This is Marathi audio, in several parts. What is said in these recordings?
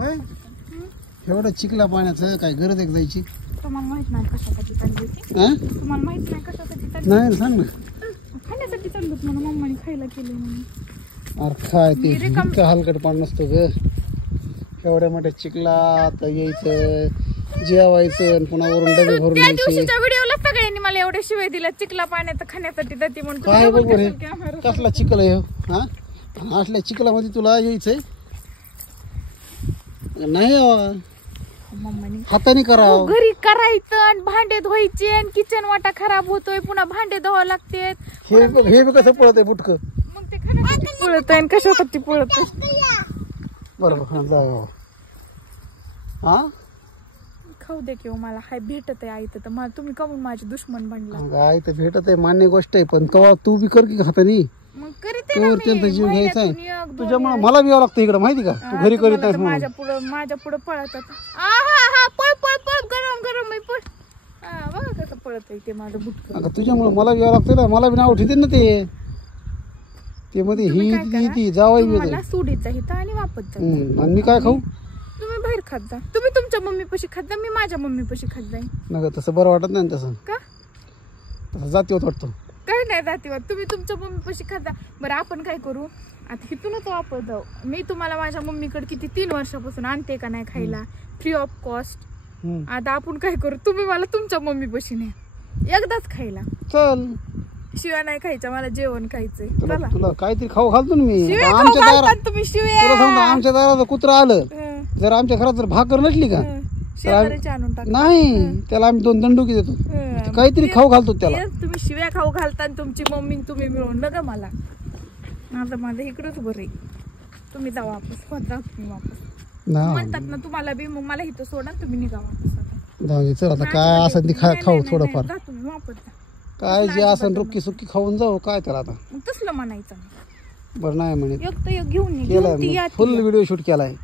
होय एवढं चिखला पाण्याचं काय गरज आहे जायची तुम्हाला माहित नाही कशासाठी चालली होती तुम्हाला माहित नाही कशासाठी चालली नाही सांग ना खाण्यासाठी चाललो म्हणून मम्माने खायला केलं म्हणून अरे काय ते इतकं हलकट पाणी नसतं ग एवढ्या मोठ्या चिखलात यायचं जेवायचं आणि पुन्हा वरून डबे भरून त्या यायचे दिवशीच्या व्हिडिओला सगळ्यांनी मला एवढे शिवाय दिल्या चिखला पाण्यात खाण्यासाठी जाते म्हणून काय तुम्ही बघू रे double कशाला camera? कसला चिखल आहे हा असल्या चिखलामध्ये तुला यायचंय नाही यावा मम्माने हाताने करावं घरी करायचं आणि भांडे धुवायचे आणि किचन वाटा खराब होतोय पुन्हा भांडे धुवावं लागते हे बी कसं पळत आहे बुटकं मग ते खाण्यासाठी पळत आणि कशासाठी पळत बरोबर हा जाऊ हा खाऊ दे किंवा मला हाय भेटत आहे आयत तर मला तुम्ही कमून माझे दुश्मन बनला काय तर भेटत आहे मान्य गोष्ट आहे पण कवा तू बी कर की हाताने मग करीते ना तोवर मी. त्यांचा जीव घ्यायचा महिन्यातून आहे एक, दोन तुझ्यामुळे मला बी यावं लागतं इकडं माहिती का तू घरी करीत तुम्हाला नाहीस तर म्हणून माझ्या पुढे पळतात पळ पळ पळ गरम गरम आहे पळ बघा कसं पळत आहे ते माझं बुटकं अगं तुझ्यामुळे मला बी यावं लागतं ना मला बी नाव ठेवते ना ते मध्ये ही ती जावाई बी मला सोडीचा हिता आणि वापस जा आणि मी काय खाऊ तुम्ही बाहेर खात जा तुम्ही तुमच्या मम्मी पशी खात जा मी माझ्या मम्मी पशी खात जाईन नका तसं बरं वाटत नाही ना तसं का तसं जाती होत वाटतो काही नाही जातीवर तुम्ही तुमच्या मम्मी पशी खात जा बरं आपण काय करू आता इथूनच वापस जाऊ मी तुम्हाला माझ्या मम्मीकडे किती 3 वर्षापासून आणते का नाही खायला फ्री ऑफ कॉस्ट आता आपण काय करू तुम्ही मला तुमच्या मम्मी पशी न्या एकदाच खायला चल शिव्या नाही खायच्या मला जेवण खायचंय तुला चला तुला काहीतरी खाऊ घालतो ना मी शिव्या आमच्या खाऊ दारात घालतात तुम्ही शिव्या तुला सांगतो आमच्या दारात कुत्रा आलं जर आमच्या घरात जर भाकर नसली का शेजारीचे आणून टाक नाही त्याला आम्ही 2 दंडुकी देतो काहीतरी खाऊ घालतो त्याला तुम्ही शिव्या खाऊ घालता आणि तुमची मम्मी आणि तुम्ही मिळून बघा मला माझं इकडंच बरं आहे तुम्ही जा वापस जा तुम्ही वापस म्हणतात ना तुम्हाला बी मग मला इथं सोडा तुम्ही निघा वापस आता. जाऊ दे चल आता काय असं ती खाऊ थोडंफार जा तुम्ही वापस जा काय जे असं रुक्की सुक्की खाऊन जाऊ काय त्याला आता मग तसलं म्हणायचं नाही. बरं नाही म्हणे एक तर एक घेऊन ये, घेऊन ती या केलाय फुल व्हिडिओ शूट केलाय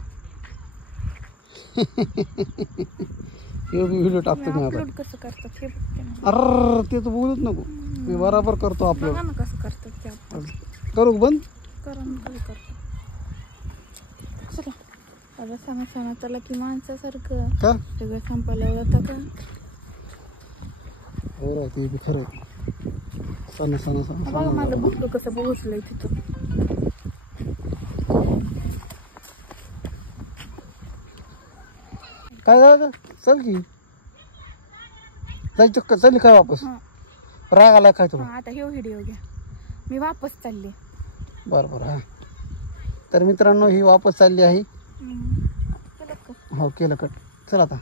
व्हिडिओ टाकतो मी आता अपलोड कसं करतात हे बघते ना. अर ते तर बोलूच नको मी बराबर करतो अपलोड बघा ना कसं करतात ते upload. करू बंद करा ना काय करतात चला आता सणा चला की माणसासारखं का सगळं संपायला जातं का हो राव ते बी खरं सण बघा माझं बुटकं कसं पोहोचलंय तिथं काय झालं चल की जायचं चल काय वापस हा. राग आला काय तुला आता हे व्हिडिओ घ्या मी वापस चालले बरं बरं हा तर मित्रांनो ही वापस चालली आहे चला का? हो केलं कट चल आता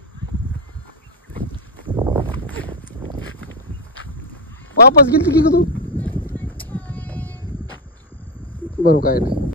वापस गेली की तू बरोबर काय नाही